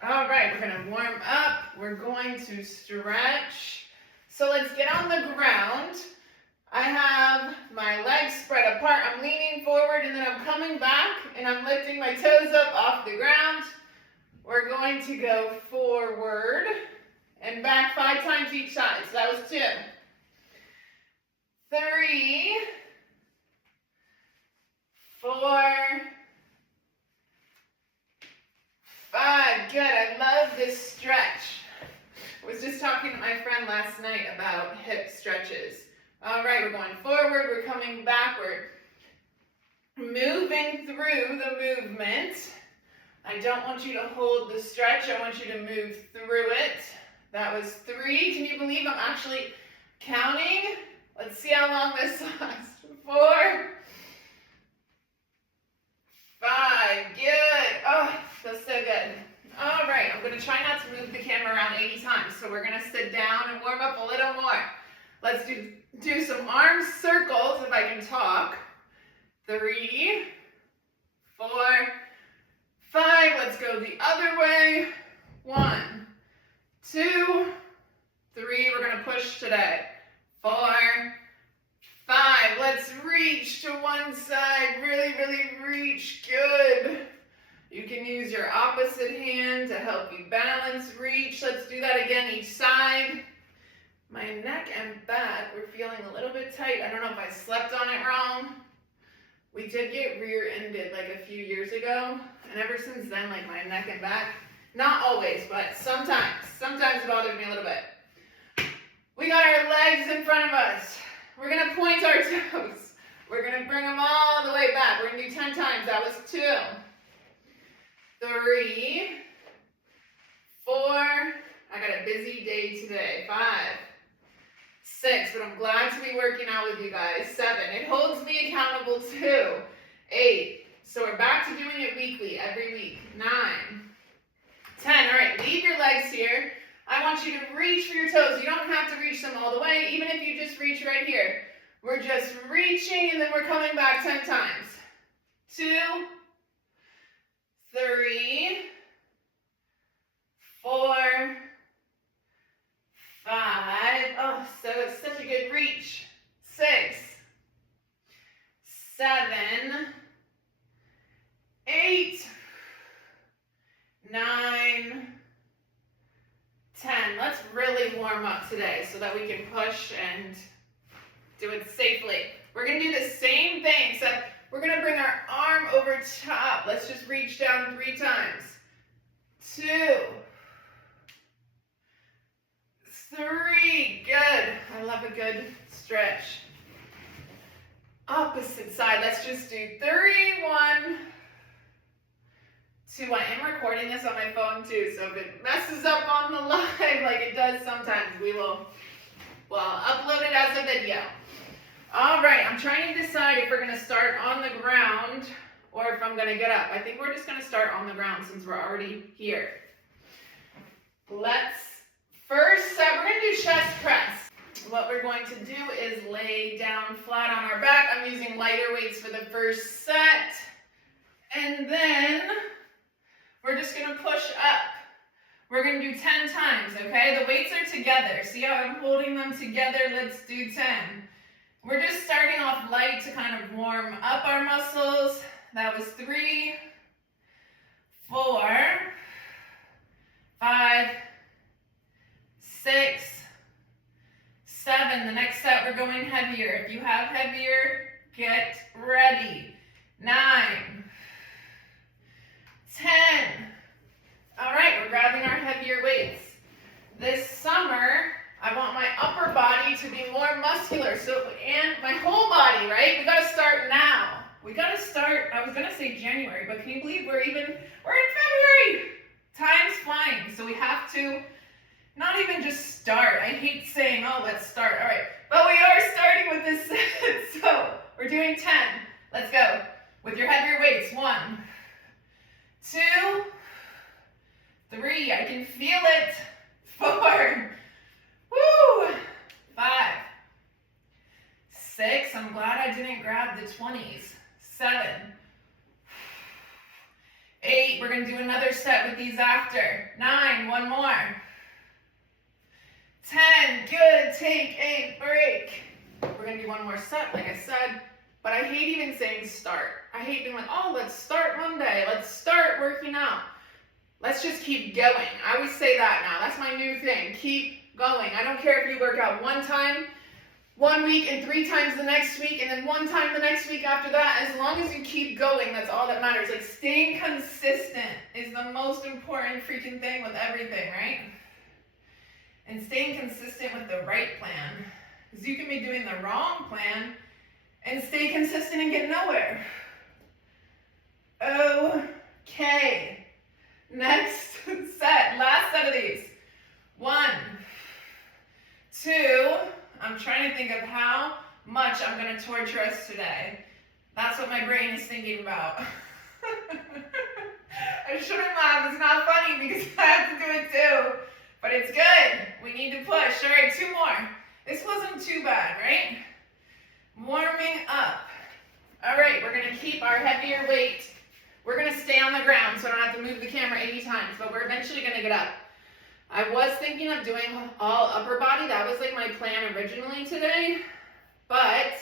All right, we're gonna warm up. We're going to stretch. So let's get on the ground. I have my legs spread apart. I'm leaning forward and then I'm coming back and I'm lifting my toes up off the ground. We're going to go forward and back 5 times each side. So that was 2. 3, 4, 5. Good. I love this stretch. I was just talking to my friend last night about hip stretches. All right, we're going forward. We're coming backward. Moving through the movement. I don't want you to hold the stretch. I want you to move through it. That was 3. Can you believe I'm actually counting? Let's see how long this lasts. 4, 5. Good. Oh, feels so good. All right, I'm going to try not to move the camera around 80 times. So we're going to sit down and warm up a little more. Let's do some arm circles if I can talk. 3, 4, 5. Let's go the other way. 1, 2, 3. We're going to push today. 4, 5. Let's reach to one side. Really, really reach. Good. You can use your opposite hand to help you balance, reach. Let's do that again each side. My neck and back were feeling a little bit tight. I don't know if I slept on it wrong. We did get rear-ended like a few years ago. And ever since then, like my neck and back, not always, but sometimes it bothers me a little bit. We got our legs in front of us. We're going to point our toes. We're going to bring them all the way back. We're going to do 10 times. That was 2. 3, 4. I got a busy day today. 5, 6, but I'm glad to be working out with you guys. 7, it holds me accountable too. 8, so we're back to doing it weekly, every week. 9, 10, all right, leave your legs here. I want you to reach for your toes. You don't have to reach them all the way, even if you just reach right here. We're just reaching and then we're coming back 10 times. 2, 3, 4, 5. Oh, so it's such a good reach. 6, 7, 8, 9, 10. Let's really warm up today so that we can push and do it safely. We're going to do the same thing, except we're going to bring our arm over top. Let's just reach down 3 times. 2, 3. Good. I love a good stretch. Opposite side. Let's just do 3, 1, 2. I am recording this on my phone too, so if it messes up on the live like it does sometimes, we'll upload it as a video. All right, I'm trying to decide if we're going to start on the ground or if I'm going to get up. I think we're just going to start on the ground since we're already here. Let's first set, we're going to do chest press. What we're going to do is lay down flat on our back. I'm using lighter weights for the first set. And then we're just going to push up. We're going to do 10 times, okay? The weights are together. See how I'm holding them together? Let's do 10. We're just starting off light to kind of warm up our muscles. That was 3, 4, 5, 6, 7. The next set we're going heavier. If you have heavier, get ready. 9, 10. All right, we're grabbing our heavier weights. This summer, I want my upper body to be more muscular, and my whole body, right? We got to start now. We got to start, I was going to say January, but can you believe we're in February? Time's flying, so we have to not even just start. I hate saying, oh, let's start. All right, but we are starting with this set, so we're doing 10. Let's go. With your heavier weights. 1, 2, 3. I can feel it. 4. Woo! 5, 6. I'm glad I didn't grab the 20s. 7, 8, we're gonna do another set with these after. 9, one more. 10, good, take a break. We're gonna do one more set, like I said, but I hate even saying start. I hate being like, oh, let's start Monday, let's start working out. Let's just keep going. I always say that now, that's my new thing, keep going. I don't care if you work out one time, 1 week, and 3 times the next week, and then 1 time the next week after that. As long as you keep going, that's all that matters. Like, staying consistent is the most important freaking thing with everything, right? And staying consistent with the right plan. Because you can be doing the wrong plan and stay consistent and get nowhere. Okay. Next set, last set of these. 1, 2, I'm trying to think of how much I'm going to torture us today. That's what my brain is thinking about. I shouldn't laugh, it's not funny because I have to do it too. But it's good, we need to push. All right, 2 more. This wasn't too bad, right? Warming up. All right, we're going to keep our heavier weight. We're going to stay on the ground so I don't have to move the camera 80 times, but we're eventually going to get up. I was thinking of doing all upper body. That was like my plan originally today, but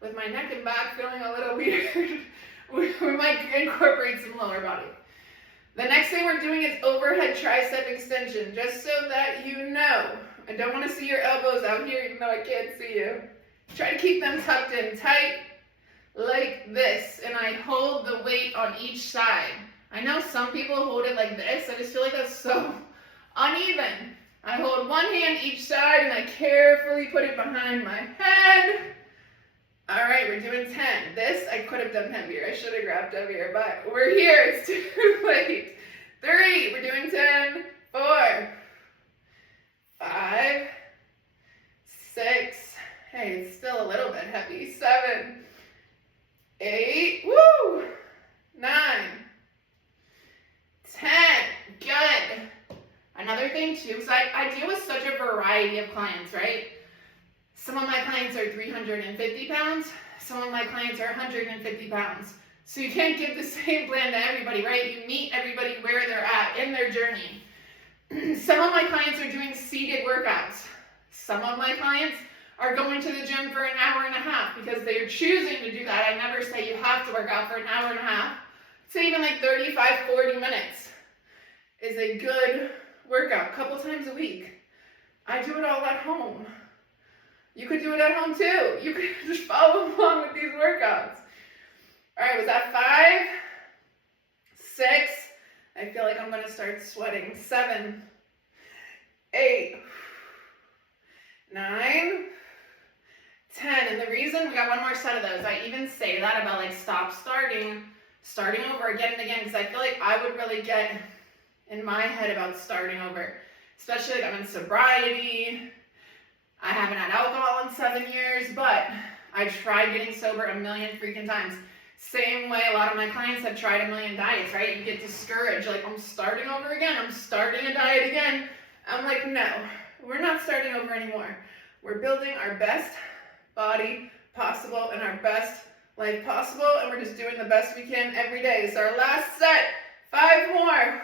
with my neck and back feeling a little weird, we might incorporate some lower body. The next thing we're doing is overhead tricep extension, just so that you know. I don't want to see your elbows out here even though I can't see you. Try to keep them tucked in tight like this, and I hold the weight on each side. I know some people hold it like this. I just feel like that's so uneven. I hold one hand each side and I carefully put it behind my head. All right, we're doing 10. This I could have done heavier. I should have grabbed heavier, but we're here. It's too late. 3, we're doing 10. 4, 5, 6. Hey, it's still a little bit heavy. 7, 8, woo! 9, 10. Good. Another thing too is I deal with such a variety of clients, right? Some of my clients are 350 pounds. Some of my clients are 150 pounds. So you can't give the same plan to everybody, right? You meet everybody where they're at in their journey. Some of my clients are doing seated workouts. Some of my clients are going to the gym for an hour and a half because they're choosing to do that. I never say you have to work out for an hour and a half. Say even like 35, 40 minutes is a good workout, a couple times a week. I do it all at home. You could do it at home too. You could just follow along with these workouts. All right, was that 5, 6? I feel like I'm gonna start sweating. 7, 8, 9, 10. And the reason, we got one more set of those. I even say that about like starting over again and again, because I feel like I would really get in my head about starting over, especially like I'm in sobriety. I haven't had alcohol in 7 years, but I tried getting sober a million freaking times. Same way a lot of my clients have tried a million diets, right? You get discouraged, like, I'm starting over again, I'm starting a diet again. I'm like, no, we're not starting over anymore. We're building our best body possible and our best life possible, and we're just doing the best we can every day. So our last set, 5 more.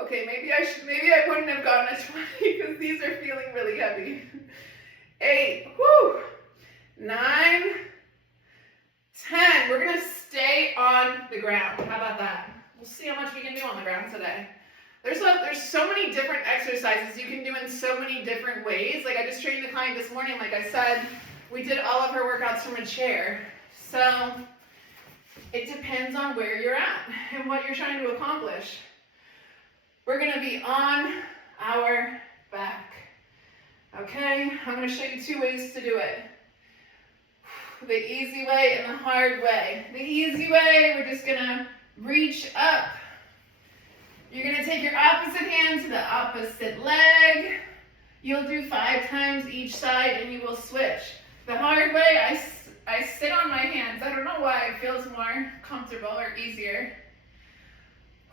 Okay, maybe I wouldn't have gone to 20 because these are feeling really heavy. 8, whoo, 9, 10. We're gonna stay on the ground. How about that? We'll see how much we can do on the ground today. There's so many different exercises you can do in so many different ways. Like I just trained the client this morning, like I said, we did all of her workouts from a chair. So it depends on where you're at and what you're trying to accomplish. We're gonna be on our back. Okay, I'm gonna show you 2 ways to do it. The easy way and the hard way. The easy way, we're just gonna reach up. You're gonna take your opposite hand to the opposite leg. You'll do 5 times each side and you will switch. The hard way, I sit on my hands. I don't know why, it feels more comfortable or easier.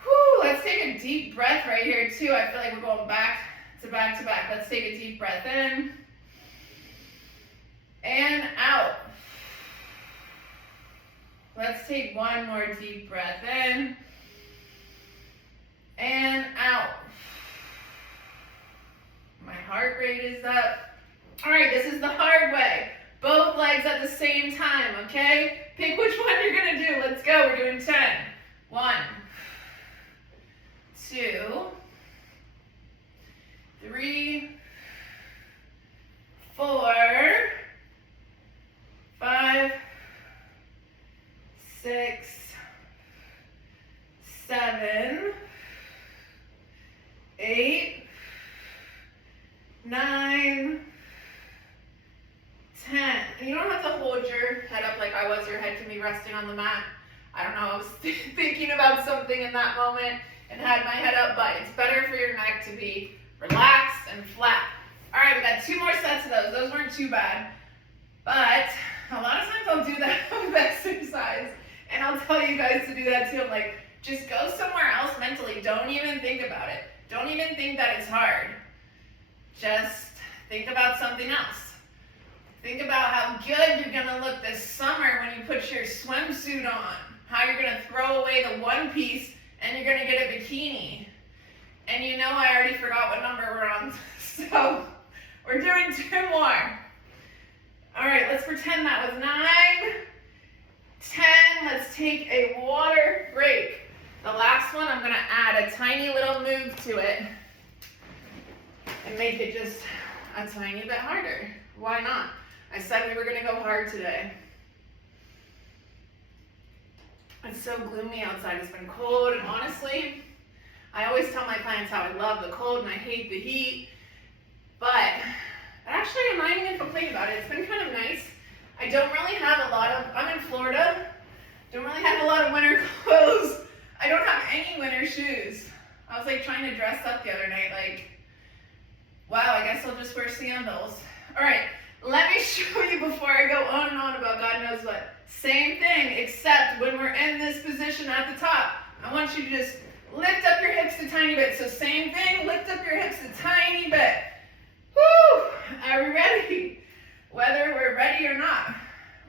Whew, let's take a deep breath right here too. I feel like we're going back to back to back. Let's take a deep breath in and out. Let's take one more deep breath in All right, this is the hard way. Both legs at the same time, okay? Pick which one you're gonna do. Let's go, we're doing 10. 1, 2, 3, 4, 5, 6, 7, 8, 9, 10. And you don't have to hold your head up like I was. Your head can be resting on the mat. I don't know, I was thinking about something in that moment and had my head up, but it's better for your neck to be relaxed and flat. All right, we got 2 more sets of those. Those weren't too bad, but a lot of times I'll do that with exercise, and I'll tell you guys to do that too. I'm like, just go somewhere else mentally. Don't even think about it. Don't even think that it's hard. Just think about something else. Think about how good you're gonna look this summer when you put your swimsuit on. How you're gonna throw away the one piece and you're gonna get a bikini. And you know I already forgot what number we're on, so we're doing 2 more. All right, let's pretend that was 9, 10. Let's take a water break. The last one, I'm gonna add a tiny little move to it and make it just a tiny bit harder. Why not? I said we were gonna go hard today. It's so gloomy outside, it's been cold, and honestly, I always tell my clients how I love the cold and I hate the heat, but actually I'm not even gonna complain about it. It's been kind of nice. I don't really have a lot of, I'm in Florida, don't really have a lot of winter clothes. I don't have any winter shoes. I was like trying to dress up the other night, like, wow, I guess I'll just wear sandals. All right, let me show you before I go on and on about God knows what. Same thing, except when we're in this position at the top, I want you to just lift up your hips a tiny bit. So same thing, lift up your hips a tiny bit. Woo! Are we ready? Whether we're ready or not,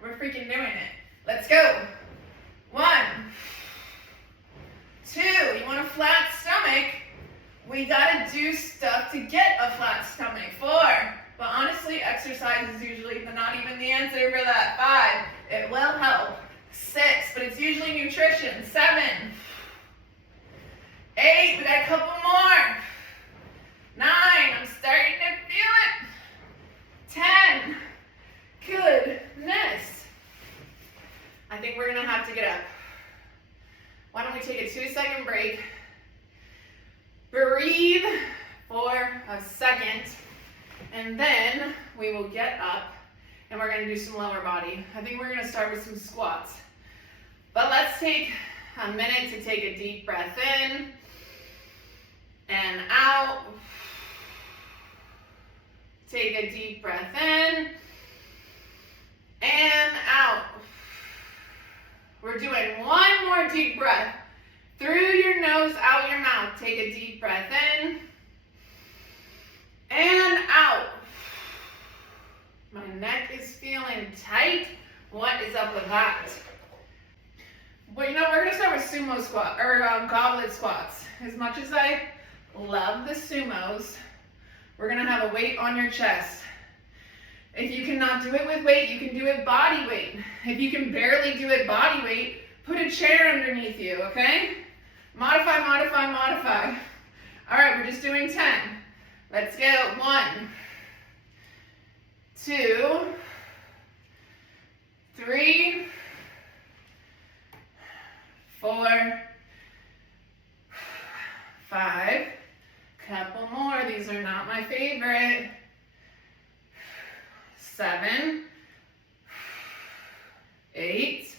we're freaking doing it. Let's go. 1, 2, you want a flat stomach? We gotta do stuff to get a flat stomach. 4, but honestly, exercise is usually not even the answer for that. 5, it will help. 6, but it's usually nutrition. 7, 8, we got a couple more. 9, I'm starting to feel it. 10, goodness. I think we're gonna have to get up. Why don't we take a 2-second break? Breathe for a second, and then we will get up and we're gonna do some lower body. I think we're gonna start with some squats. But let's take a minute to take a deep breath in and out. Take a deep breath in and out. We're doing 1 more deep breath. Through your nose, out your mouth. Take a deep breath in and out. My neck is feeling tight. What is up with that? Well, you know, we're gonna start with sumo squat, or goblet squats. As much as I love the sumos, we're gonna have a weight on your chest. If you cannot do it with weight, you can do it body weight. If you can barely do it body weight, put a chair underneath you, okay? Modify, modify, modify. All right, we're just doing 10. Let's go. 1, 2, 3, 4, 5. Couple more. These are not my favorite. 7, 8.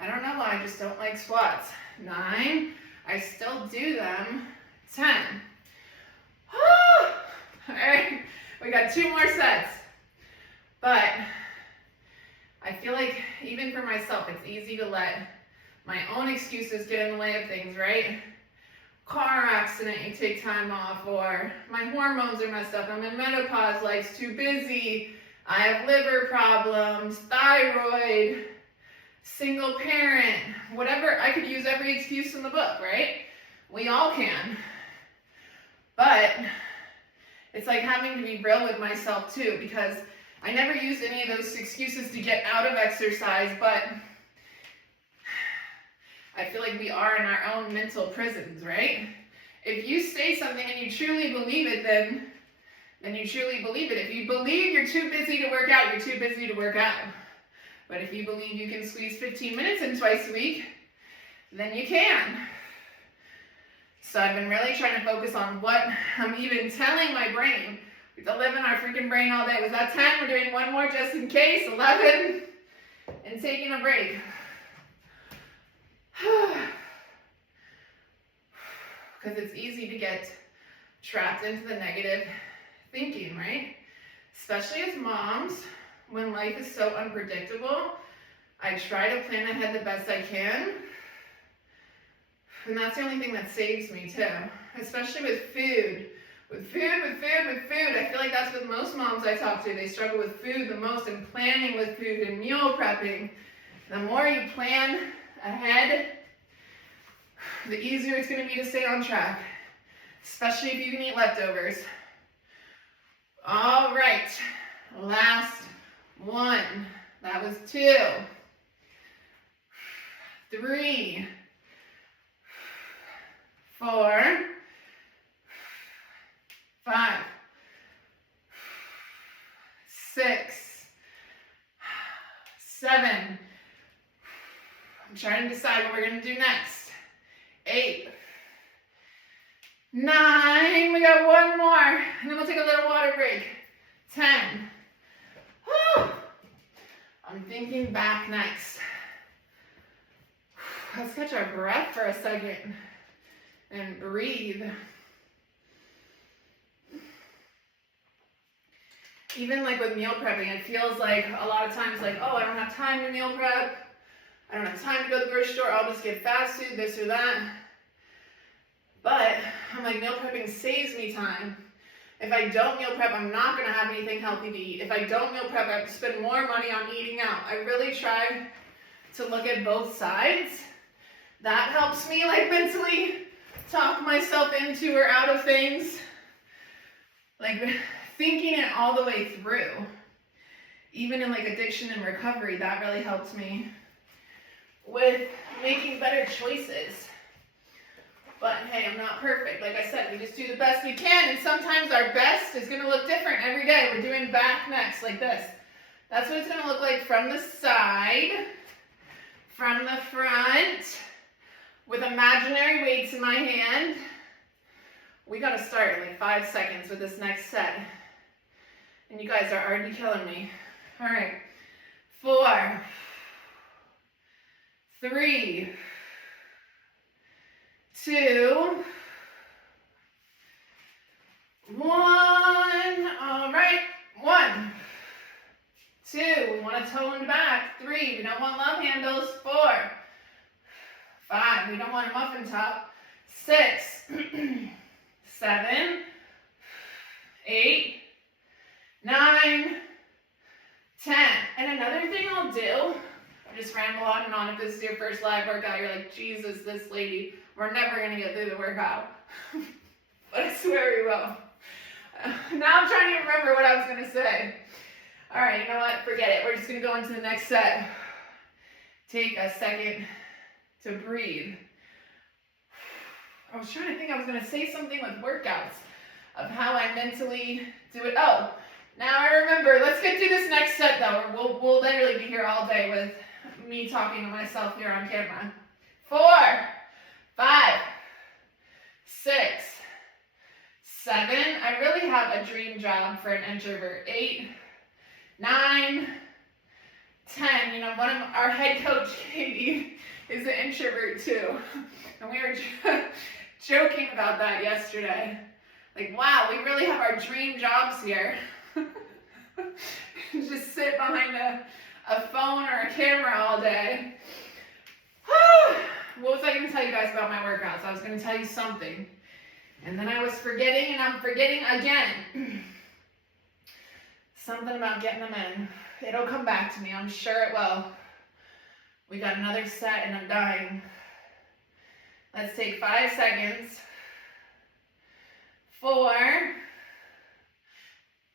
I don't know why, I just don't like squats. 9. I still do them. 10. All right, we got 2 more sets. But I feel like even for myself, it's easy to let my own excuses get in the way of things, right? Car accident, you take time off, or my hormones are messed up, I'm in menopause, life's too busy, I have liver problems, thyroid, single parent, whatever. I could use every excuse in the book, right? We all can. But It's like having to be real with myself too, because I never use any of those excuses to get out of exercise, but I feel like we are in our own mental prisons, right? If you say something and you truly believe it, then you truly believe it. If you believe you're too busy to work out, you're too busy to work out. But if you believe you can squeeze 15 minutes in twice a week, then you can. So I've been really trying to focus on what I'm even telling my brain. We have to live in our freaking brain all day. Was that 10? We're doing one more just in case. 11. And taking a break. Because it's easy to get trapped into the negative thinking, right? Especially as moms, when life is so unpredictable, I try to plan ahead the best I can. And that's the only thing that saves me too, especially with food. With food. I feel like that's what most moms I talk to, they struggle with food the most, and planning with food and meal prepping. The more you plan ahead, the easier it's going to be to stay on track, especially if you can eat leftovers. All right, last one. That was 2, 3, 4, 5, 6, 7. I'm trying to decide what we're going to do next. 8, 9. We got one more, and then we'll take a little water break. 10. Whew. I'm thinking back next. Let's catch our breath for a second and breathe. Even like with meal prepping, it feels like a lot of times like, oh, I don't have time to meal prep. I don't have time to go to the grocery store. I'll just get fast food, this or that. But I'm like, meal prepping saves me time. If I don't meal prep, I'm not going to have anything healthy to eat. If I don't meal prep, I have to spend more money on eating out. I really try to look at both sides. That helps me like mentally talk myself into or out of things. Like thinking it all the way through. Even in like addiction and recovery, that really helps me with making better choices. But hey, I'm not perfect. Like I said, we just do the best we can, and sometimes our best is going to look different every day. We're doing back next like this. That's what it's going to look like from the side, from the front, with imaginary weights in my hand. We got to start in like 5 seconds with this next set. And you guys are already killing me. All right. 4, 3, 2, 1. All right. 1, 2. We want to tone back. 3. We don't want love handles. 4, 5. We don't want a muffin top. 6, 7, 8, 9, 10. And another thing I'll do, I just ramble on and on. If this is your first live workout, you're like, Jesus, this lady, we're never going to get through the workout. But I swear we will. Now I'm trying to remember what I was going to say. All right, you know what? Forget it. We're just going to go into the next set. Take a second to breathe. I was trying to think I was going to say something with workouts of how I mentally do it. Oh, now I remember. Let's get through this next set though. We'll literally be here all day with me talking to myself here on camera. 4, 5, 6, 7. I really have a dream job for an introvert. 8, 9, 10. You know, one of our head coach, Katie, is an introvert too. And we were joking about that yesterday. Like, wow, we really have our dream jobs here. Just sit behind a phone or a camera all day. What was I going to tell you guys about my workouts? I was going to tell you something. And then I was forgetting, and I'm forgetting again. Something about getting them in. It'll come back to me. I'm sure it will. We got another set, and I'm dying. Let's take 5 seconds. 4,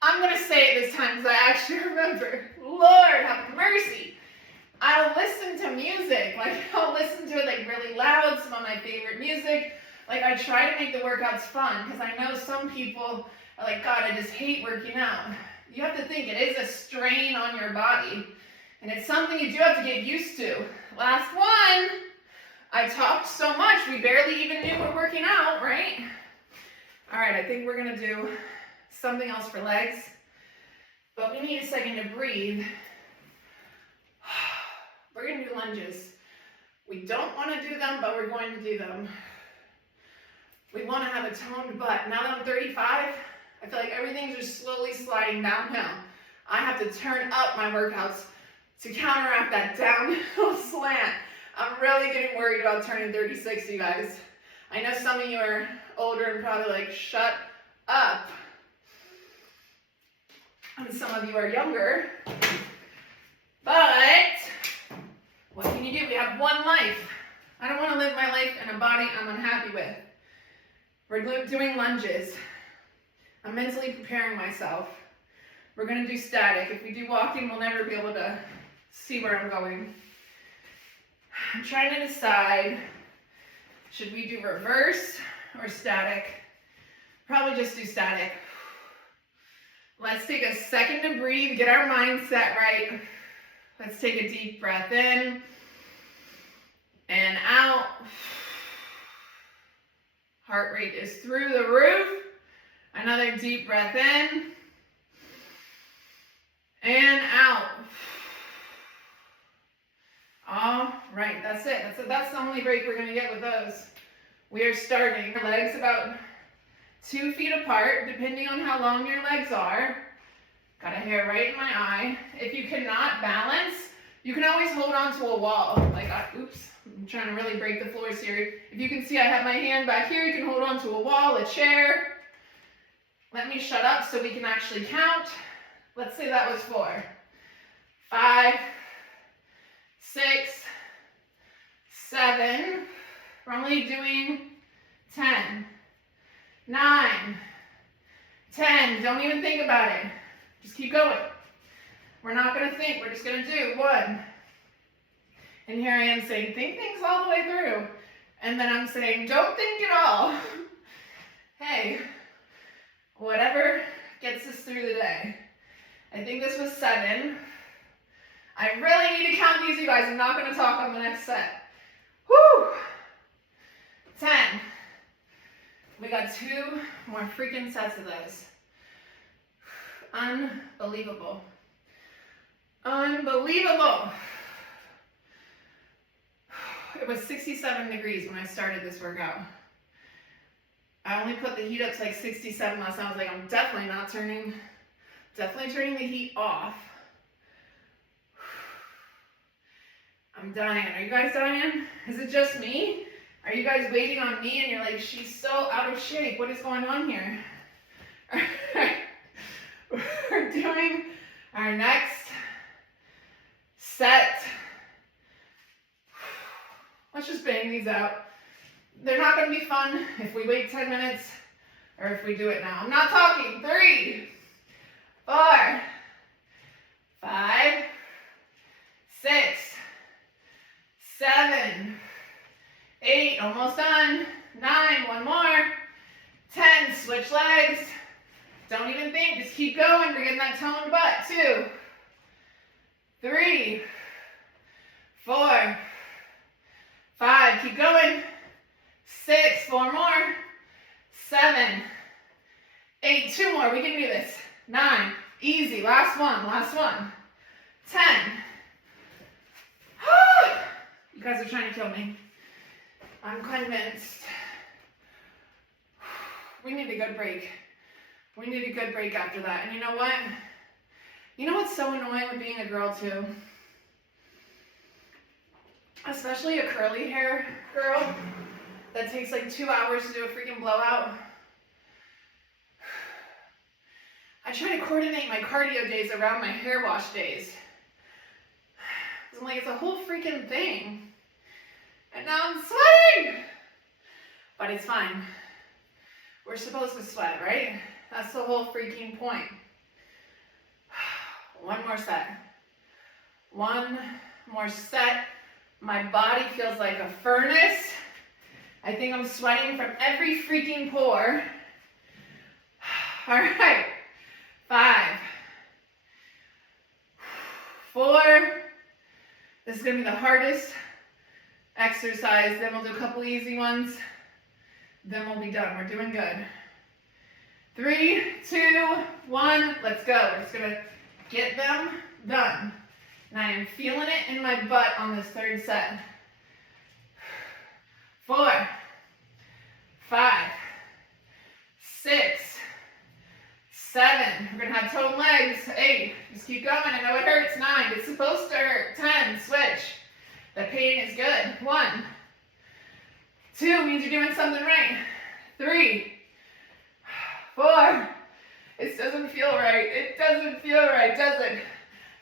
I'm going to say it this time because I actually remember. Lord, have mercy. I'll listen to music. Like, I'll listen to it like really loud, some of my favorite music. Like, I try to make the workouts fun because I know some people are like, God, I just hate working out. You have to think it is a strain on your body. And it's something you do have to get used to. Last one. I talked so much, we barely even knew we're working out, right? All right, I think we're going to do something else for legs. But we need a second to breathe. We're going to do lunges. We don't want to do them, but we're going to do them. We want to have a toned butt. Now that I'm 35, I feel like everything's just slowly sliding downhill. I have to turn up my workouts to counteract that downhill slant. I'm really getting worried about turning 36, you guys. I know some of you are older and probably like, shut up. And some of you are younger. But what can you do? We have one life. I don't want to live my life in a body I'm unhappy with. We're doing lunges. I'm mentally preparing myself. We're going to do static. If we do walking, we'll never be able to see where I'm going. I'm trying to decide, should we do reverse or static? Probably just do static. Let's take a second to breathe, get our mindset right. Let's take a deep breath in and out. Heart rate is through the roof. Another deep breath in and out. All right, that's it. That's the only break we're going to get with those. We are starting. Legs about 2 feet apart, depending on how long your legs are. Got a hair right in my eye. If you cannot balance, you can always hold on to a wall. Like, oops, I'm trying to really break the floors here. If you can see I have my hand back here, you can hold on to a wall, a chair. Let me shut up so we can actually count. Let's say that was 4, 5, 6, 7. We're only doing 10, 9, 10. Don't even think about it. Just keep going. We're not going to think. We're just going to do 1. And here I am saying, think things all the way through. And then I'm saying, don't think at all. Hey, whatever gets us through the day. I think this was 7. I really need to count these, you guys. I'm not going to talk on the next set. Whew. 10. We got 2 more freaking sets of those. Unbelievable. Unbelievable. It was 67 degrees when I started this workout. I only put the heat up to like 67 last night. I was like, I'm definitely turning the heat off. I'm dying. Are you guys dying? Is it just me? Are you guys waiting on me and you're like, she's so out of shape. What is going on here? We're doing our next set. Let's just bang these out. They're not going to be fun if we wait 10 minutes or if we do it now. I'm not talking. 3, 4, 5, 6, 7, 8, almost done. 9, 1 more. 10, switch legs. Don't even think, just keep going. We're getting that toned butt. 2, 3, 4, 5, keep going. 6, 4 more. 7, 8, 2 more. We can do this. 9, easy. Last one. 10. You guys are trying to kill me. I'm convinced. We need a good break. We need a good break after that. And you know what? You know what's so annoying with being a girl too? Especially a curly hair girl that takes like 2 hours to do a freaking blowout. I try to coordinate my cardio days around my hair wash days. I'm like, it's a whole freaking thing. And now I'm sweating! But it's fine. We're supposed to sweat, right? That's the whole freaking point. One more set. One more set. My body feels like a furnace. I think I'm sweating from every freaking pore. All right. 5, 4. This is going to be the hardest exercise. Then we'll do a couple easy ones. Then we'll be done. We're doing good. 3, 2, 1. Let's go. We're just going to get them done. And I am feeling it in my butt on this third set. 4, 5, 6, 7. We're going to have total legs. 8. Just keep going. I know it hurts. 9. It's supposed to hurt. 10. Switch. The pain is good. 1. 2 means you're doing something right. 3, 4. It doesn't feel right. It doesn't feel right, does it?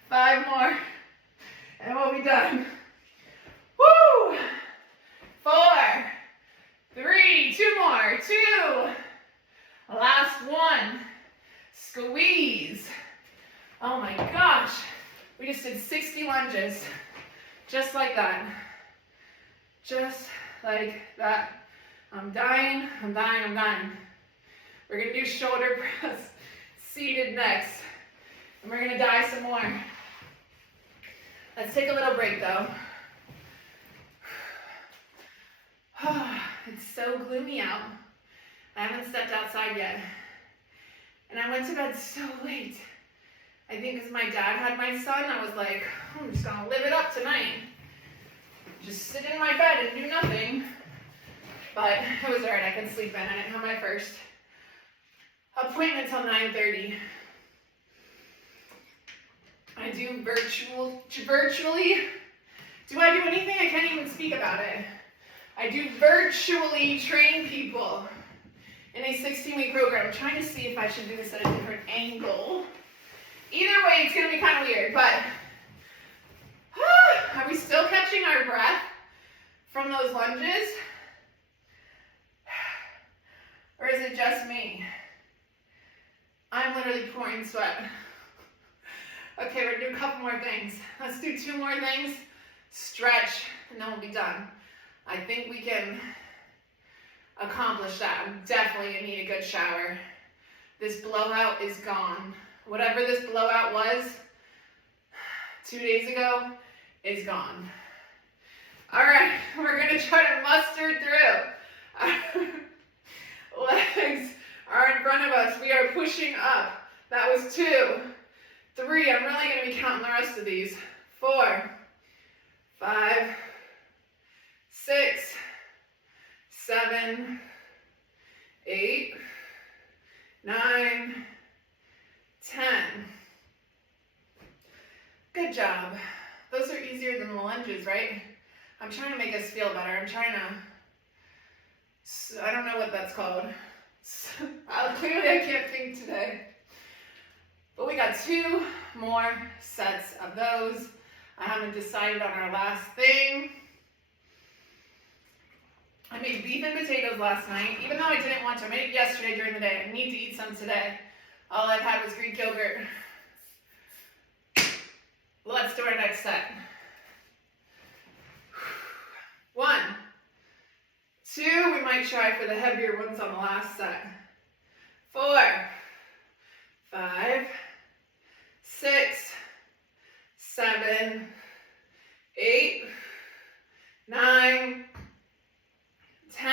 5 more. And we'll be done. Woo! 4, 3, 2 more. 2. Last one. Squeeze. Oh my gosh. We just did 60 lunges. Just like that. Just like that. I'm dying, I'm dying, I'm dying. We're going to do shoulder press, seated next. And we're going to die some more. Let's take a little break though. It's so gloomy out. I haven't stepped outside yet. And I went to bed so late. I think because my dad had my son, I was like, I'm just going to live it up tonight. Just sit in my bed and do nothing. But it was alright, I can sleep in. I didn't have my first appointment until 9:30. I do virtually. Do I do anything? I can't even speak about it. I do virtually train people in a 16-week program. I'm trying to see if I should do this at a different angle. Either way, it's going to be kind of weird, but are we still catching our breath from those lunges? Or is it just me? I'm literally pouring sweat. Okay, we're going to do a couple more things. Let's do 2 more things, stretch, and then we'll be done. I think we can accomplish that. I'm definitely going to need a good shower. This blowout is gone. Whatever this blowout was 2 days ago is gone. All right, we're going to try to muster through. Legs are in front of us. We are pushing up. That was 2. 3. I'm really going to be counting the rest of these. 4, 5, 6, 7, 8, 9, 10. Good job. Those are easier than the lunges, right? I'm trying to make us feel better. I don't know what that's called. Clearly I can't think today. But we got 2 more sets of those. I haven't decided on our last thing. I made beef and potatoes last night, even though I didn't want to. I made it yesterday during the day. I need to eat some today. All I've had was Greek yogurt. Let's do our next set. 1, 2, we might try for the heavier ones on the last set. 4, 5, 6, 7, 8, 9, 10.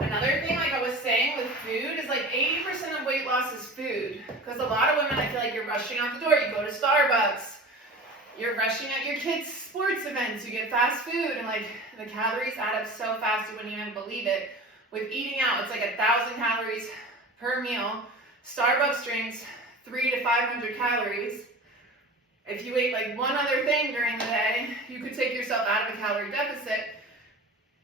Another thing, like I was saying with food, is like 80% of weight loss is food. Because a lot of women, I feel like you're rushing out the door. You go to Starbucks. You're rushing at your kids' sports events. You get fast food. And like the calories add up so fast you wouldn't even believe it. With eating out, it's like 1,000 calories per meal. Starbucks drinks 300 to 500 calories. If you ate like one other thing during the day, you could take yourself out of a calorie deficit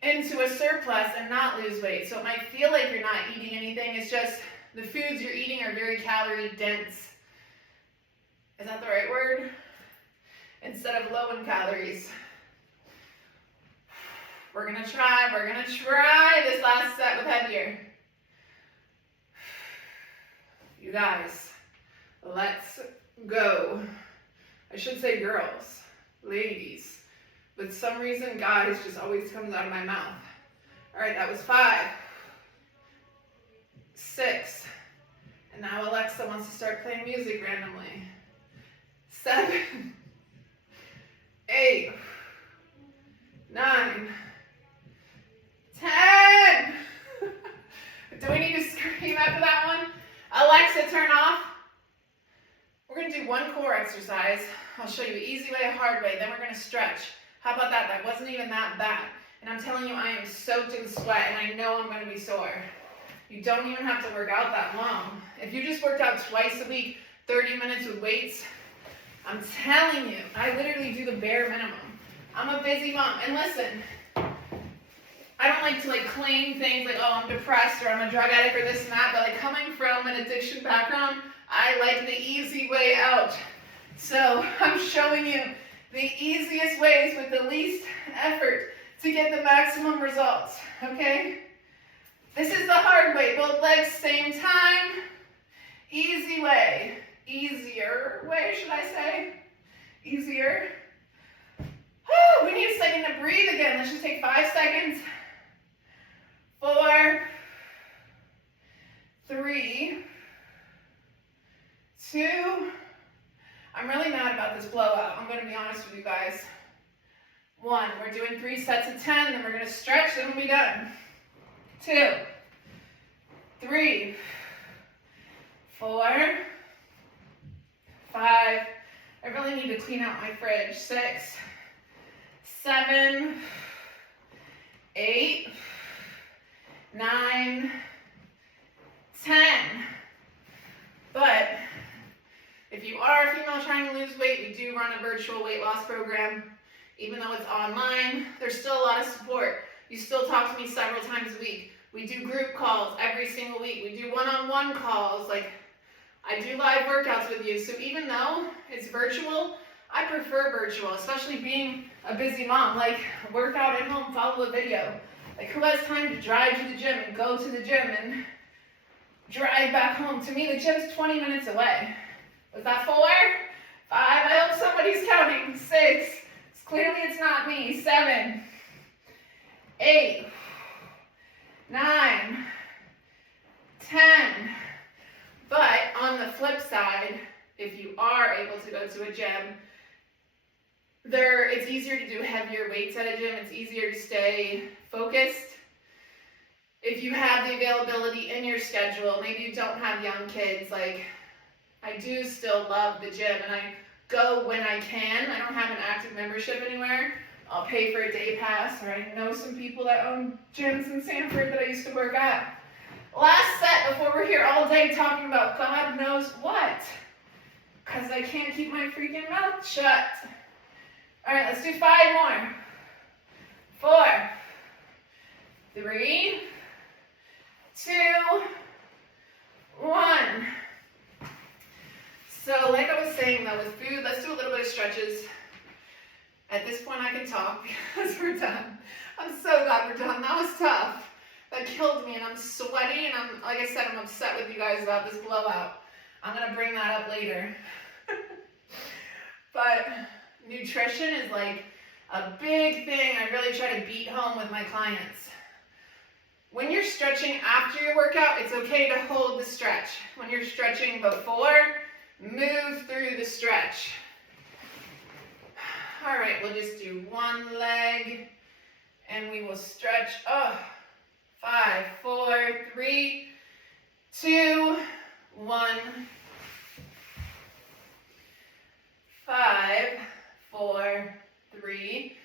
into a surplus and not lose weight. So it might feel like you're not eating anything. It's just the foods you're eating are very calorie dense. Is that the right word? Instead of low in calories. We're gonna try this last set with heavier. You guys, let's go. I should say girls, ladies. But some reason, guys just always comes out of my mouth. All right, that was 5, 6, and now Alexa wants to start playing music randomly. 7, 8, 9, 10. Do we need to scream after that one? Alexa, turn off. We're going to do one core exercise. I'll show you the easy way, a hard way. Then we're going to stretch. How about that? That wasn't even that bad. And I'm telling you, I am soaked in sweat, and I know I'm going to be sore. You don't even have to work out that long. If you just worked out twice a week, 30 minutes with weights, I'm telling you, I literally do the bare minimum. I'm a busy mom. And listen, I don't like to claim things like, oh, I'm depressed or I'm a drug addict or this and that, but coming from an addiction background, I like the easy way out. So I'm showing you the easiest ways with the least effort to get the maximum results, okay? This is the hard way. Both legs, same time. Easy way. Easier way, should I say? Easier. Whew, we need a second to breathe again. Let's just take 5 seconds. 4, 3, 2. I'm really mad about this blowout. I'm going to be honest with you guys. 1, we're doing 3 sets of 10, then we're going to stretch, then we'll be done. 2, 3, 4, 5. I really need to clean out my fridge. 6, 7, 8, 9, 10. But if you are a female trying to lose weight, we do run a virtual weight loss program. Even though it's online, there's still a lot of support. You still talk to me several times a week. We do group calls every single week. We do one-on-one calls. I do live workouts with you. So even though it's virtual, I prefer virtual, especially being a busy mom. Work out at home, follow a video. Who has time to drive to the gym and go to the gym and drive back home? To me, the gym's 20 minutes away. Was that 4? 5? I hope somebody's counting. 6. Clearly it's not me. 7, 8, 9, 10. But on the flip side, if you are able to go to a gym, it's easier to do heavier weights at a gym. It's easier to stay focused. If you have the availability in your schedule, maybe you don't have young kids, I do still love the gym, and I go when I can. I don't have an active membership anywhere. I'll pay for a day pass, or I know some people that own gyms in Sanford that I used to work at. Last set before we're here all day talking about God knows what, because I can't keep my freaking mouth shut. All right, let's do 5 more. 4, 3, 2, 1. So like I was saying though, with food, let's do a little bit of stretches. At this point I can talk because we're done. I'm so glad we're done. That was tough. That killed me, and I'm sweaty, and like I said, I'm upset with you guys about this blowout. I'm going to bring that up later. But nutrition is a big thing I really try to beat home with my clients. When you're stretching after your workout, it's okay to hold the stretch. When you're stretching before, move through the stretch. All right, we'll just do one leg, and we will stretch. 5, 4, 3, 2, 1. 5, 4, 3,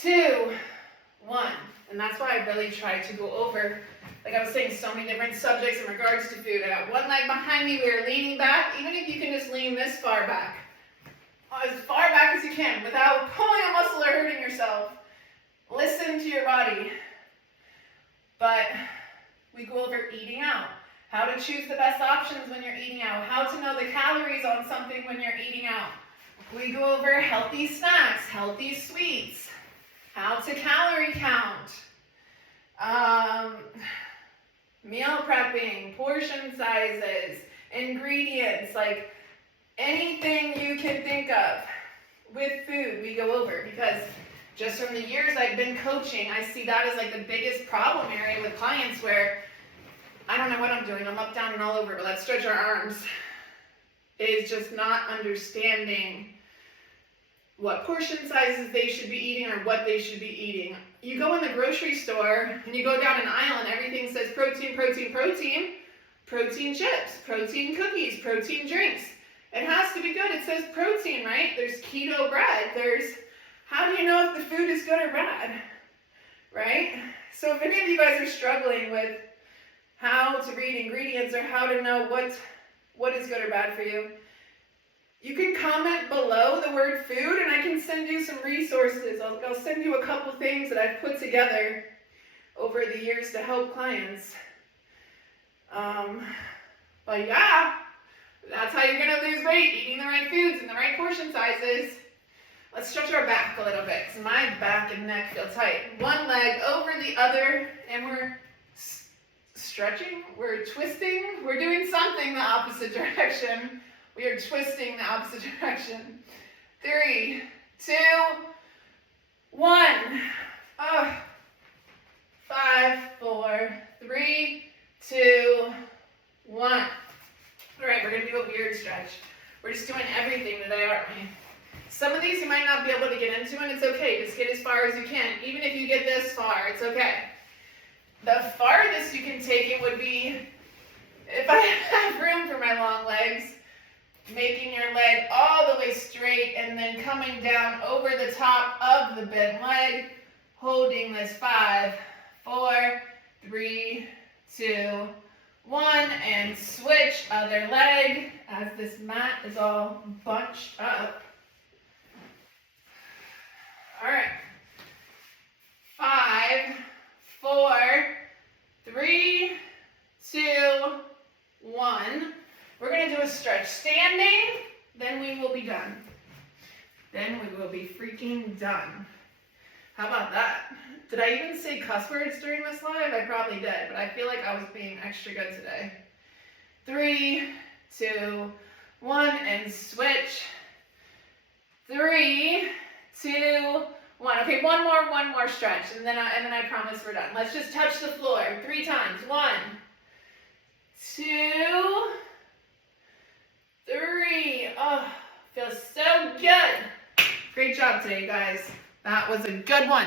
2, 1. And that's why I really try to go over, I was saying, so many different subjects in regards to food. I got one leg behind me. We're leaning back. Even if you can just lean this far back, as far back as you can, without pulling a muscle or hurting yourself. Listen to your body. But we go over eating out, how to choose the best options when you're eating out, how to know the calories on something when you're eating out. We go over healthy snacks, healthy sweets, how to calorie count, meal prepping, portion sizes, ingredients. Anything you can think of with food, we go over, because just from the years I've been coaching, I see that as like the biggest problem area with clients where I don't know what I'm doing. I'm up, down, and all over, but let's stretch our arms. Is just not understanding what portion sizes they should be eating or what they should be eating. You go in the grocery store and you go down an aisle and everything says protein, protein, protein, protein chips, protein cookies, protein drinks. It has to be good. It says protein, right? There's keto bread. How do you know if the food is good or bad, right? So if any of you guys are struggling with how to read ingredients or how to know what is good or bad for you, you can comment below the word food and I can send you some resources. I'll send you a couple things that I've put together over the years to help clients. But yeah, that's how you're going to lose weight, eating the right foods and the right portion sizes. Let's stretch our back a little bit because my back and neck feel tight. One leg over the other, and we're stretching, we're twisting, we're doing something the opposite direction. We are twisting the opposite direction. 3, 2, 1. 5, 4, 3, 2, 1. All right, we're going to do a weird stretch. We're just doing everything today, aren't we? Some of these you might not be able to get into, and it's okay. Just get as far as you can. Even if you get this far, it's okay. The farthest you can take it would be, if I have room for my long legs, making your leg all the way straight and then coming down over the top of the bent leg, holding this 5, 4, 3, 2, 1, and switch other leg as this mat is all bunched up. All right. 5, 4, 3, 2, 1. We're going to do a stretch standing, then we will be done. Then we will be freaking done. How about that? Did I even say cuss words during this live? I probably did, but I feel like I was being extra good today. 3, 2, 1, and switch. 3, 2, 1. Okay, one more stretch, and then I promise we're done. Let's just touch the floor 3 times. 1, 2, 3. Oh, feels so good. Great job today, guys. That was a good one.